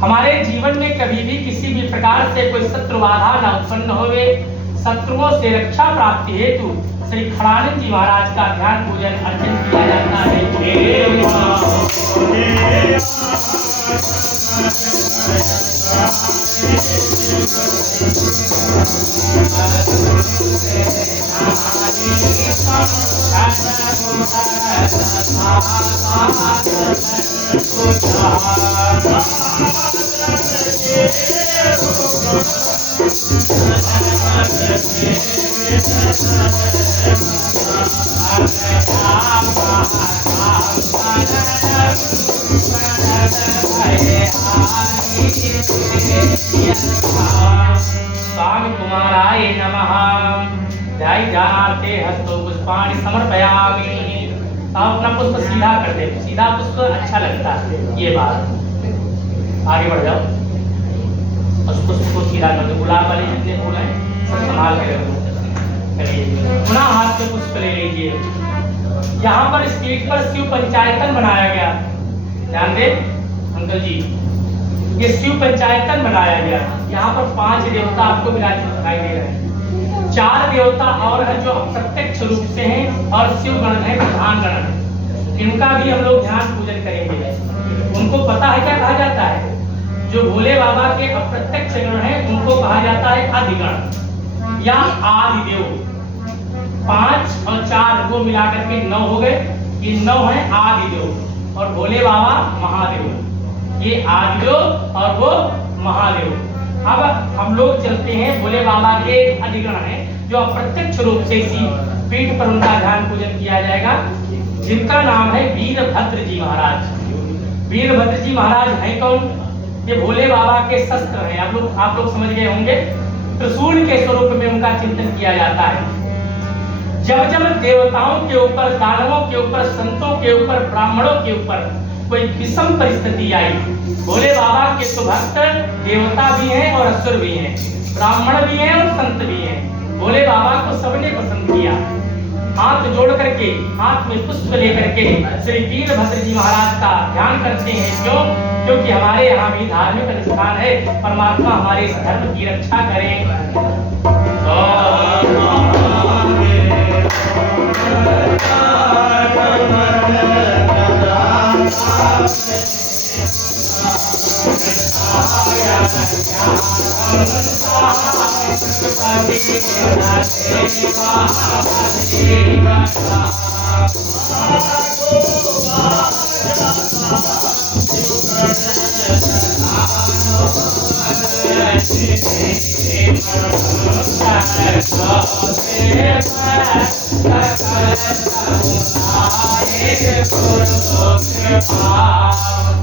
हमारे जीवन में कभी भी किसी भी प्रकार से कोई शत्रु बाधा न उत्पन्न होवे, शत्रुओं से रक्षा प्राप्ति हेतु श्री खड़ानंद जी महाराज का ध्यान पूजन अर्चन किया जाता है। स्वामी कुमाराय नमः। ध्यानार्थे हस्तो पुष्पाणि समर्पयामि। आप अपना पुष्प सीधा कर दे, सीधा पुष्प अच्छा लगता है। ये बात आगे बढ़ जाओ, उस पुष्प को सीधा कर दो। गुलाब वाले जितने फूल हैं सब संभाल के रख दो। चलिए पुनः हाथ से पुष्प ले लीजिए। यहाँ पर स्टेज पर शिव पंचायतन बनाया गया। ध्यान दे अंकल जी, ये शिव पंचायतन बनाया गया। यहाँ पर 5 देवता आपको विराजित दिखाई दे रहे हैं। 4 देवता और हैं जो अप्रत्यक्ष रूप से हैं और शिव गण है, प्रधान गण है। इनका भी हम लोग ध्यान पूजन करेंगे। उनको पता है क्या कहा जाता है? जो भोले बाबा के अप्रत्यक्ष गण हैं उनको कहा जाता है अधिगण या आदिदेव। 5 और 4 वो मिलाकर के 9 हो गए। ये 9 है आदिदेव और भोले बाबा महादेव। ये आदिदेव और वो महादेव। अब हम लोग चलते हैं भोले बाबा के अधिगण हैं जो अप्रत्यक्ष रूप से इसी पीठ पर उनका ध्यान पूजन किया जाएगा, जिनका नाम है वीरभद्र जी महाराज। वीरभद्र जी महाराज हैं कौन? ये भोले बाबा के शस्त्र हैं। आप लोग समझ गए होंगे। त्रिशूल के स्वरूप में उनका चिंतन किया जाता है। जब जब देवताओं के ऊपर, दानवों के ऊपर, संतों के ऊपर, ब्राह्मणों के ऊपर कोई विषम परिस्थिति आई, भोले बाबा के तो भक्त देवता भी हैं और असुर भी हैं, ब्राह्मण भी हैं और संत भी हैं। भोले बाबा को सबने पसंद किया। हाथ जोड़ करके, हाथ में पुष्प लेकर के श्री वीरभद्र जी महाराज का ध्यान करते हैं। क्यों? क्योंकि हमारे यहाँ भी धार्मिक अनुष्ठान है। परमात्मा हमारे इस धर्म की रक्षा करें।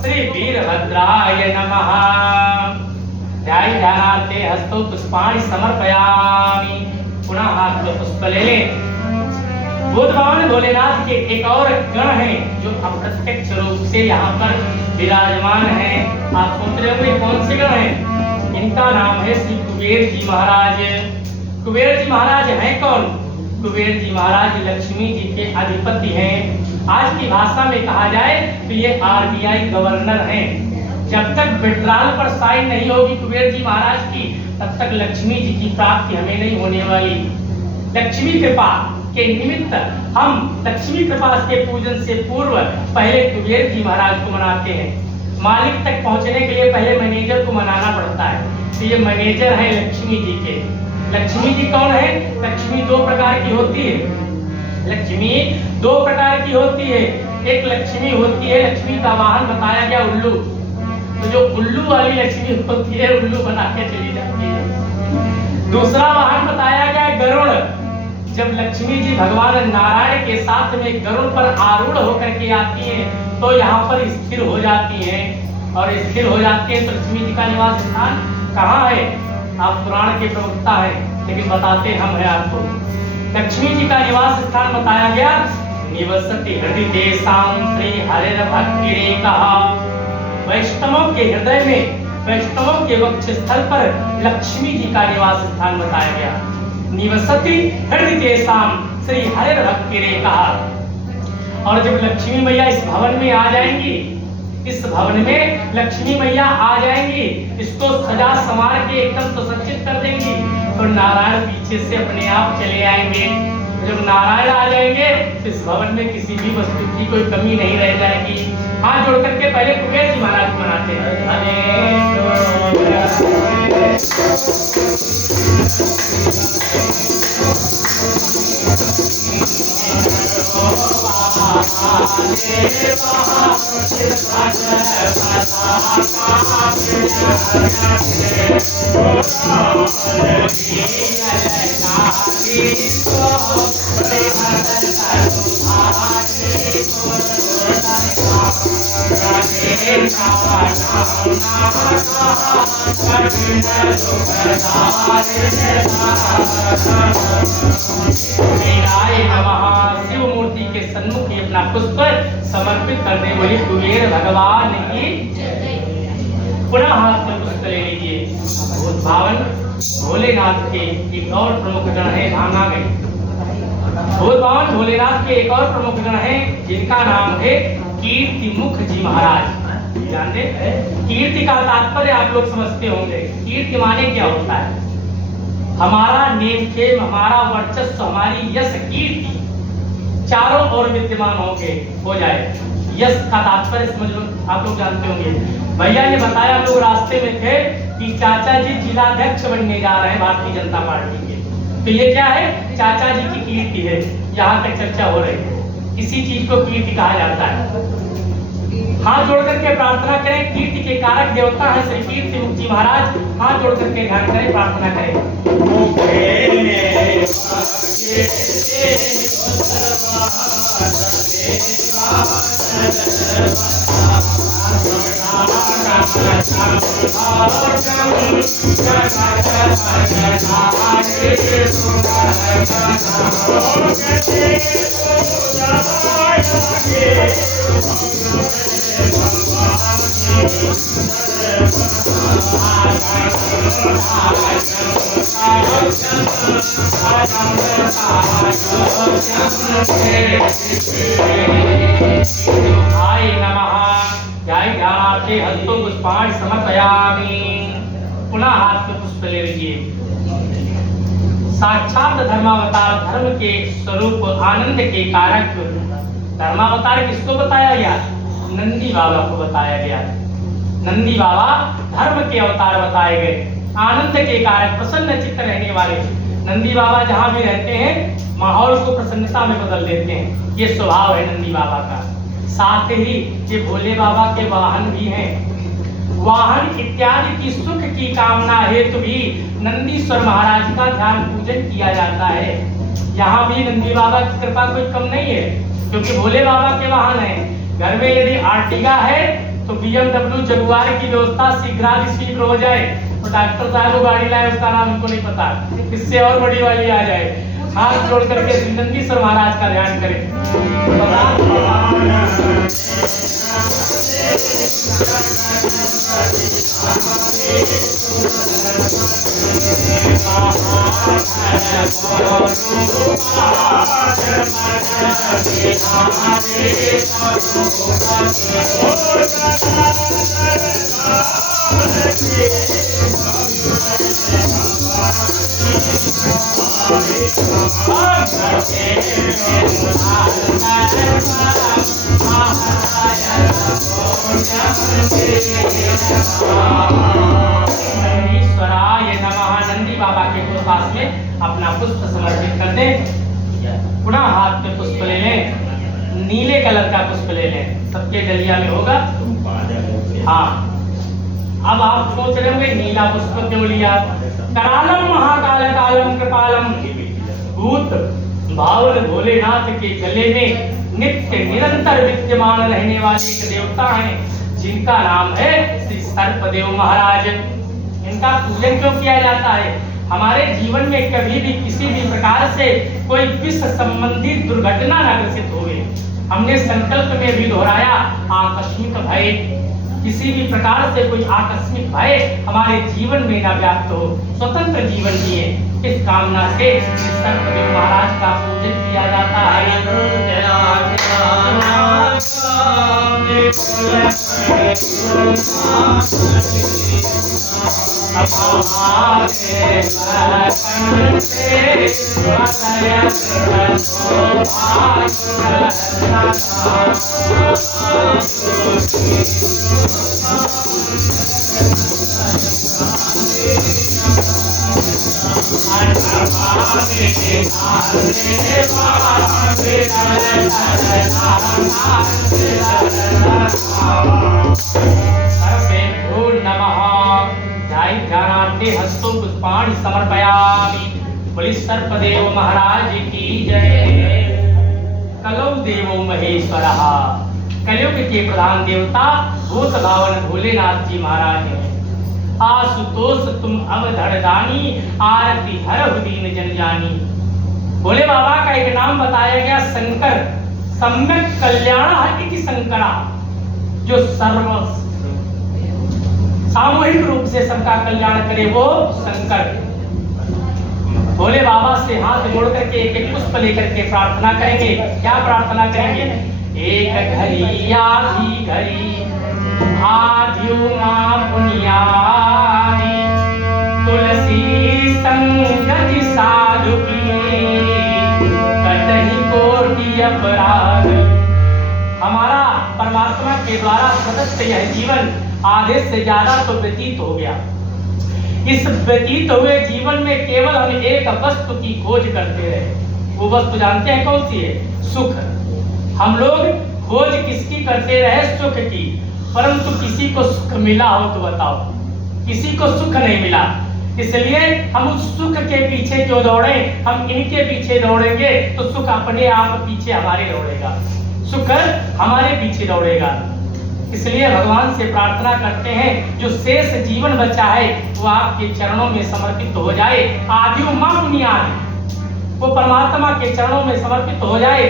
श्री वीरभद्राय नमः। ध्यानार्थे हस्तो पुष्पाणि समर्पयामि। पुनः हाथ में पुष्प ले लें। भगवान भोलेनाथ के एक और गण हैं जो अप्रत्यक्ष रूप से यहाँ पर विराजमान हैं। आप सोच रहे होंगे कौन से गण हैं? इनका नाम है श्री कुबेर जी महाराज। कुबेर जी महाराज हैं कौन? कुबेर जी महाराज लक्ष्मी जी के अधिपति हैं। आज की भाषा में कहा जाए तो ये RBI गवर्नर हैं। जब तक विड्रॉल पर साइन नहीं होगी कुबेर जी महाराज की, तब तक लक्ष्मी जी की प्राप्ति हमें नहीं होने वाली। लक्ष्मी कृपा के निमित्त हम लक्ष्मी कृपा के पूजन से पूर्व पहले कुबेर जी महाराज को मनाते हैं। मालिक तक पहुंचने के लिए पहले मैनेजर को मनाना पड़ता है। तो ये मैनेजर है लक्ष्मी जी के। लक्ष्मी जी कौन है? लक्ष्मी 2 प्रकार की होती है। लक्ष्मी 2 प्रकार की होती है। एक लक्ष्मी होती है, लक्ष्मी का वाहन बताया गया उल्लू। तो जो उल्लू वाली लक्ष्मी होती है, उल्लू बना के चली जाती है। दूसरा वाहन बताया गया गरुड़। जब लक्ष्मी जी भगवान नारायण के साथ में गरुड़ पर आरूढ़ होकर के आती हैं तो यहाँ पर स्थिर हो जाती हैं। और स्थिर हो जाती हैं तो लक्ष्मी जी का निवास स्थान कहाँ है? आप पुराण के प्रवक्ता हैं लेकिन बताते हम हैं आपको। लक्ष्मी जी का निवास स्थान बताया गया निवसति हृदयेषां श्री हरिर्भक्तिरेकः। वैष्णवों के हृदय में, वैष्णवों के वक्ष स्थल पर लक्ष्मी जी का निवास स्थान बताया गया। निवसति हृदयेषां श्री हरिर्भक्तिरेकः। और जब लक्ष्मी मैया इस भवन में आ जाएंगी, इस भवन में लक्ष्मी मैया आ जाएंगी, इसको सजा संवार के एकदम सुसज्जित कर देंगी। तो नारायण पीछे से अपने आप चले आएंगे। जब नारायण आ जाएंगे इस भवन में किसी भी वस्तु की कोई कमी नहीं रह जाएगी। हाथ जोड़ करके पहले कुबेर जी महाराज को मनाते हैं। शिव मूर्ति के सन्मुख ही अपना पुष्प समर्पित करने वाली कुबेर भगवान की पुनः हाथ में पुष्प ले लीजिए। भावन भोलेनाथ के एक और प्रमुख गण है, भावना में भोल भावन भोलेनाथ के एक और प्रमुख गण है जिनका नाम है कीर्ति मुख जी महाराज। जानते हैं कीर्ति का तात्पर्य आप लोग समझते होंगे। कीर्ति माने क्या होता है? हमारा नेम खेम, हमारा वर्चस्व, हमारी यश कीर्ति चारों ओर विद्यमान हो जाए। यश का तात्पर्य समझ लो, आप लोग जानते होंगे। भैया ने बताया, हम लोग रास्ते में थे कि चाचा जी जिलाध्यक्ष बनने जा रहे हैं भारतीय जनता पार्टी के। तो ये क्या है? चाचा जी की कीर्ति है। यहाँ तक चर्चा हो रही है। किसी चीज को कीर्ति कहा जाता है। हाथ जोड़ करके प्रार्थना करें। कीर्ति के कारक देवता है श्री कीर्ति मुख जी महाराज। हाथ जोड़ करके ध्यान करें, प्रार्थना करें। हस्तों पुष्पाणि समर्पयामि। पुनः हाथ में पुष्प ले लीजिए। साक्षात धर्मावतार, धर्म के स्वरूप, आनंद के कारक धर्मावतार किसको बताया गया? नंदी बाबा को बताया गया। नंदी बाबा धर्म के अवतार बताए गए, आनंद के कारक, प्रसन्न चित्त रहने वाले। नंदी बाबा जहाँ भी रहते हैं माहौल को प्रसन्नता में बदल देते हैं। ये स्वभाव है नंदी बाबा का। साथ ही ये भोले बाबा के वाहन भी हैं। वाहन इत्यादि की सुख की कामना हेतु भी नंदीश्वर महाराज का ध्यान पूजन किया जाता है। यहाँ भी नंदी बाबा की कृपा कोई कम नहीं है, क्योंकि भोले बाबा के वाहन है। घर में यदि आर्टिगा है तो BMW जगुआर की व्यवस्था शीघ्र हो जाए। तो डॉक्टर साहब वो गाड़ी लाए, उसका नाम उनको नहीं पता, इससे और बड़ी वाली आ जाए। हाथ जोड़ करके नंदीश्वर महाराज का ध्यान करें। नंदीश्वराय नमः। नंदी बाबा के पास में अपना पुष्प समर्पित कर दें। पुनः हाथ में पुष्प ले लें। नीले कलर का पुष्प ले लें, सबके डलिया में होगा। हाँ, अब आप सोच रहे होंगे नीला पुष्प क्यों लिया? करालम महाकाल कालम कृपालम, भूत भावन भोलेनाथ के गले में नित्य निरंतर विद्यमान रहने वाले एक देवता हैं, जिनका नाम है श्री सर्पदेव महाराज। इनका पूजन क्यों किया जाता है? हमारे जीवन में कभी भी किसी भी प्रकार से कोई विष संबंधी दुर्घटना न ग्रसित होवे। हमने संकल्प में भी दोहराया, आकस्मिक भय किसी भी प्रकार से कोई आकस्मिक भय हमारे जीवन में न व्याप्त हो, स्वतंत्र जीवन जिए, इस कामना से सर्पदेव महाराज का पूजन किया जाता है। हस्तों पुष्पाणि समर्पयामि। बोले सर्पदेव महाराज की जय। कलौ देवो महेश्वरः, कलयुग के प्रधान देवता भूत भावन भोलेनाथ जी महाराज हैं। आशुतोष तुम अवधरदानी, आरती हरहु दीन जन जानी। भोले बाबा का एक नाम बताया गया शंकर, सम्यक कल्याण हरि शंकरा, जो सर्व सामूहिक रूप से सबका कल्याण करे वो शंकर। भोले बाबा से हाथ जोड़ करके एक एक पुष्प लेकर के प्रार्थना करेंगे। क्या प्रार्थना करेंगे? एक घड़ी आधी घड़ी आधियो मां पुनियारी, तुलसी संगति साधु की कतहि कोटि अपराध। हमारा परमात्मा के द्वारा प्रदत्त यह जीवन आधे से ज्यादा तो व्यतीत हो गया। इस व्यतीत हुए जीवन में केवल हम एक वस्तु की खोज करते रहे। वो वस्तु जानते हैं कौन सी है? सुख। हम लोग खोज किसकी करते रहे? सुख की। परंतु किसी को सुख मिला हो तो बताओ? किसी को सुख नहीं मिला। इसलिए हम उस सुख के पीछे क्यों दौड़े? हम इनके पीछे दौड़ेंगे तो सुख अपने आप पीछे हमारे दौड़ेगा, सुख हमारे पीछे दौड़ेगा। इसलिए भगवान से प्रार्थना करते हैं जो शेष जीवन बचा है वो आपके चरणों में समर्पित हो जाए। आदियो मां बुनियाद, वो परमात्मा के चरणों में समर्पित हो जाए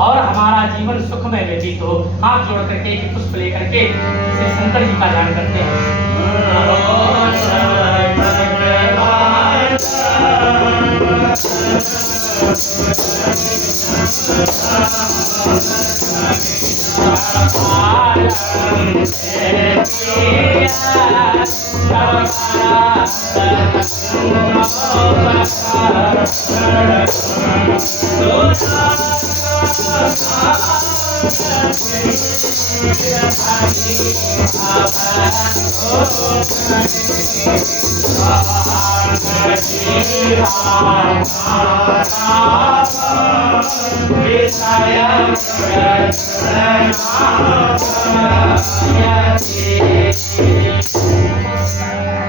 और हमारा जीवन सुखमय व्यतीत हो। हाथ जोड़ करके एक पुष्प लेकर के श्री शंकर जी का ध्यान करते हैं।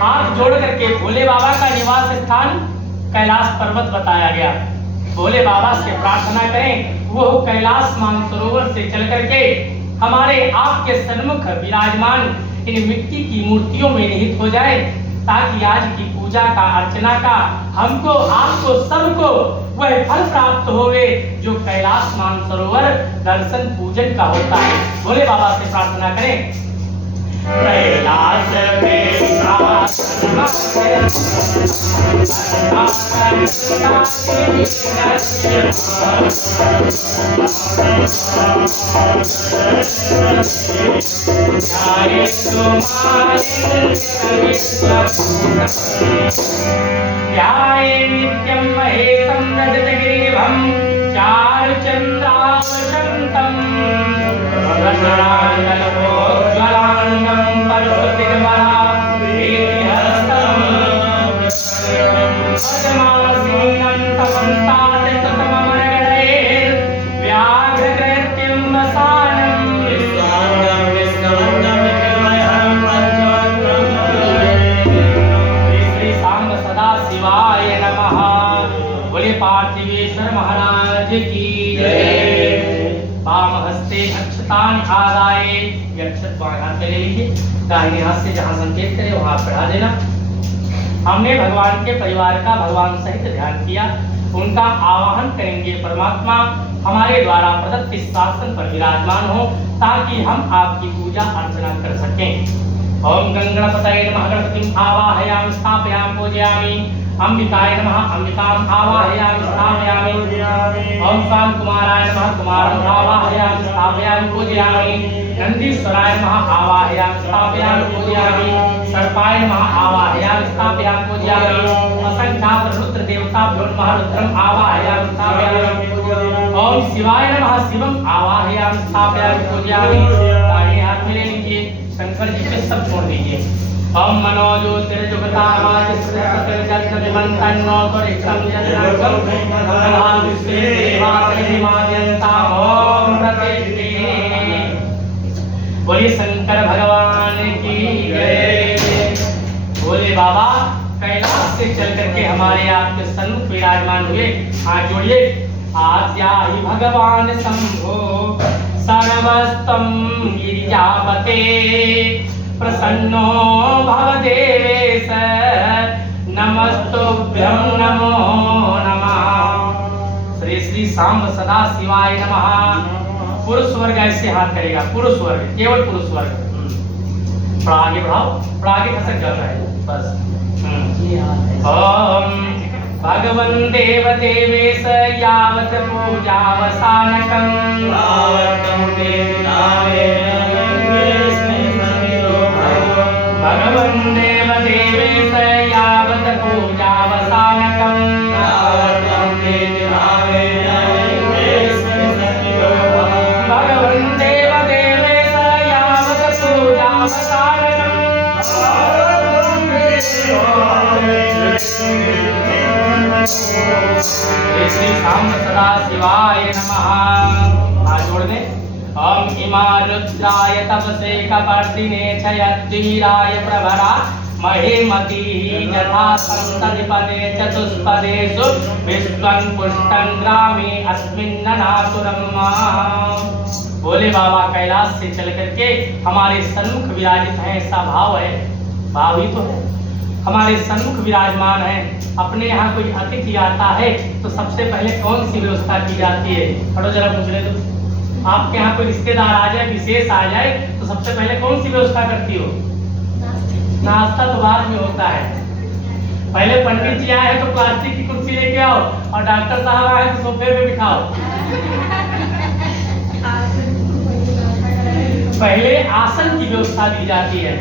हाथ जोड़ करके भोले बाबा का निवास स्थान कैलाश पर्वत बताया गया। भोले बाबा से प्रार्थना करें वो कैलाश मानसरोवर से चल करके हमारे आपके सन्मुख विराजमान इन मिट्टी की मूर्तियों में निहित हो जाए, ताकि आज की पूजा का अर्चना का हमको आपको सबको वह फल प्राप्त होवे जो कैलाश मानसरोवर दर्शन पूजन का होता है। भोले बाबा से प्रार्थना करें। कैलाश नित्यं महेशं रजतगिरिनिभं चारुचन्द्रावशन्तं रत्नाकल्पोज्ज्वलाङ्गं परशुदिगमहावेदिहस्तं पद्मासीनं तमन्तात् ततममरगणैः व्याघ्रकृत्यं वसानं विश्वाङ्गं विष्णुवन्दं विक्रमयं श्री सांब सदा शिवाय नमः। बोले पार्थिवेश्वर महाराज की जय। वाम हस्ते अक्षतान आदाय, अक्षत बाएं हाथ में ले लीजिए, दाहिने हाथ से जहां संकेत करे वहां बढ़ा देना। हमने भगवान के परिवार का भगवान सहित ध्यान किया, उनका आवाहन करेंगे परमात्मा हमारे द्वारा प्रदत्त इस शासन पर विराजमान हो, ताकि हम आपकी पूजा पूजा अर्चना कर सकें। ओम गंगणपतये नमः गणपतिं आवाहयामि स्थापयामि पूजयामि। अंबिकाय नमः अंबिकां आवाहयामि स्थापयामि। ओम शांतकुमाराय नमः कुमारं आवाहयामि स्थापयामि पूजयामि। नंदीश्वराय नमः आवाहयामि स्थापयामि पूजयामि। सर्पाय नमः आवाहयामि स्थापयामि पूजयामि। असंख्यात रुद्र देवताभ्यो नमः रुद्रं आवाहयामि स्थापयामि पूजयामि। ओम शिवाय नमः शिवं आवाहयामि स्थापयामि पूजयामि। दाहिने हाथ में ले लीजिए, शंकर जी के सब छोड़ दीजिए। ओम मनोज्योतिर्जुगतामाच सृष्टिर्जगन्मन्तन्नो परिक्षं यज्ञं भगवान् विश्वे देवासनिमाद्यन्ताम् ओम प्रतिष्ठे। बोलिए शंकर भगवान की जय। बोले बाबा कैलाश से चल करके हमारे आपके सन्मुख विराजमान हुए। हाथ जोड़िए। आद्याहि भगवान शंभो सर्वस्तं गिरिजापते प्रसन्नो भवदेवेश नमस्तुभ्यं नमो नमः। श्री श्री सांब सदा शिवाय नमः। पुरुष वर्ग ऐसे हाथ करेगा, पुरुष वर्ग, केवल पुरुष वर्ग। थोड़ा आगे बढ़ाओ, थोड़ा आगे खसक जाता है बस। ओम भगवन् देव देवेश यावत् पूजावसानकं भगवन् देव देवेश यावत् पूजावसानकं भगवन् देव देवेश यावत् पूजावसानकं। श्री शाम सदा शिवाय नमः। हाथ जोड़ दे। ओम इमारुद्राय तपसे कपर्दिने क्षयद्वीराय प्रभरा महेमती यथा संसदिपदे चतुष्पदेषु विश्वं पुष्टं ग्रामे अस्मिन्ननातुरम्। बोले बाबा कैलाश से चल करके हमारे सन्मुख विराजित हैं, ऐसा भाव है, भाव ही तो है, हमारे सन्मुख विराजमान है। अपने यहाँ कोई अतिथि आता है तो सबसे पहले कौन सी व्यवस्था की जाती है? पढ़ो जरा, पूछ ले तो। आपके यहाँ कोई रिश्तेदार आ जाए, विशेष आ जाए, तो सबसे पहले कौन सी व्यवस्था करती हो? नाश्ता तो बाद में होता है। पहले पंडित जी आए तो प्लास्टिक की कुर्सी लेके आओ, और डॉक्टर साहब आए तो सोफे पे बिठाओ। पहले आसन की व्यवस्था दी जाती है।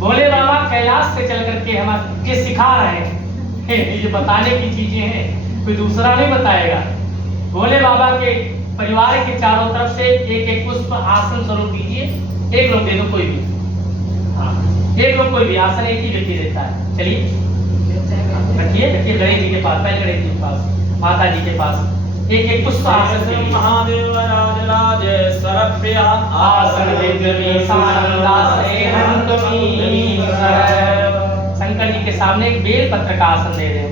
भोले बाबा कैलाश से चल करके हम ये सिखा रहे हैं, ये बताने की चीजें हैं, कोई दूसरा नहीं बताएगा। भोले बाबा के परिवार के चारों तरफ से एक एक पुष्प आसन स्वरूप दीजिए। एक लोग दे दो, कोई भी, हाँ एक लोग कोई भी आसन एक ही व्यक्ति देता है। चलिए रखिए, रखिए गणेश जी के पास, पहले गणेश जी के पास, माता जी के पास एक एक पुष्प आसन दीजिए। महादेव राजराजेश्वरभ्य आसन शंकर जी के सामने एक बेल पत्र का आसन दे दें।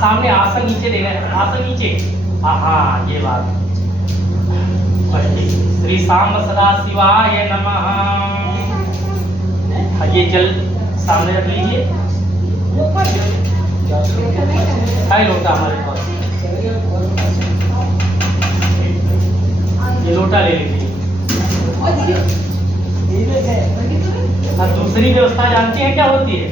सामने आसन नीचे देना है, आसन नीचे। हाँ ये बात। श्री सांब सदा शिवाय नमः। ये जल सामने रख लीजिए। है लोटा हमारे पास, ये लोटा ले लीजिए। दूसरी व्यवस्था जानती हैं क्या होती है?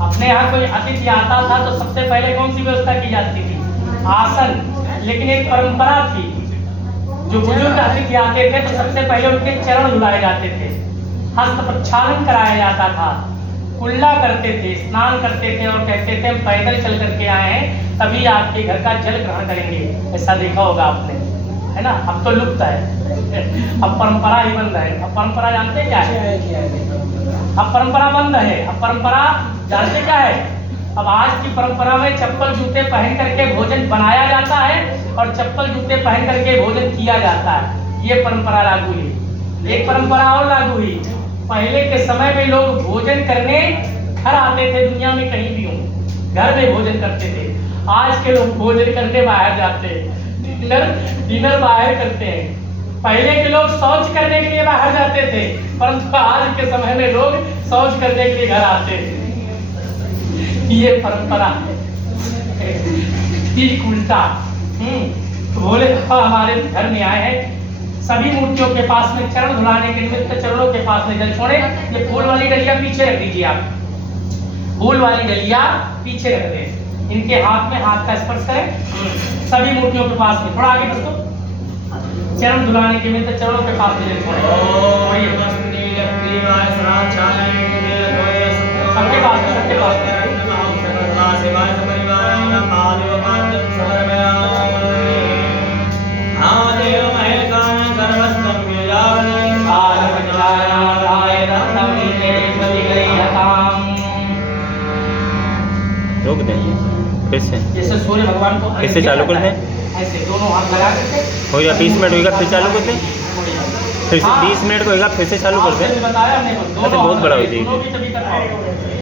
अपने यहाँ कोई अतिथि आता था तो सबसे पहले कौन सी व्यवस्था की जाती थी? आसन। लेकिन एक परंपरा थी, जो बुजुर्ग अतिथि आते थे तो सबसे पहले उनके चरण धुलाए जाते थे, हस्त प्रक्षालन कराया जाता था, कुल्ला करते थे, स्नान करते थे और कहते थे हम पैदल चल करके आए हैं, तभी आपके घर का जल ग्रहण करेंगे। ऐसा देखा होगा आपने, है ना? अब तो लुप्त है, अब परंपरा ही बंद है। अब परंपरा जानते क्या है? अब परंपरा बंद है। अब परंपरा जानते क्या है? अब आज की परंपरा में चप्पल जूते पहन करके भोजन बनाया जाता है और चप्पल जूते पहन करके भोजन किया जाता है। ये परंपरा लागू हुई। एक परंपरा और लागू हुई। पहले के समय में लोग भोजन करने घर आते थे, दुनिया में कहीं भी हो, घर में भोजन करते थे। आज के लोग भोजन करने बाहर जाते हैं, डिनर बाहर करते हैं। पहले के लोग शौच करने के लिए बाहर जाते थे, परंतु आज के समय में लोग शौच करने के लिए घर आते हैं। ये परंपरा है, ठीक उल्टा। भोले बाबा हमारे घर में आए हैं, सभी मूर्तियों के पास में चरण धुलाने के निमित्त चरणों के पास में जल छोड़े। ये फूल वाली डलिया पीछे रख दीजिए आप, फूल वाली डलिया पीछे रख दें। इनके हाथ में हाथ का स्पर्श करें। सभी मूर्तियों के पास में थोड़ा आगे बसो, चरण धुलाने के निमित्त चरणों के पास में जल छोड़े। सबके पास में, सबके पास में। रोक दें फिर से, जैसे सूर्य भगवान को फिर से चालू कर दें। ऐसे दोनों हाथ लगा करके हो गया 20 मिनट होगा, फिर चालू कर दें। फिर से 20 मिनट को होगा, फिर से चालू कर दें। बताया हमने, बहुत बड़ा हो जाएगी। दोनों की तभी तक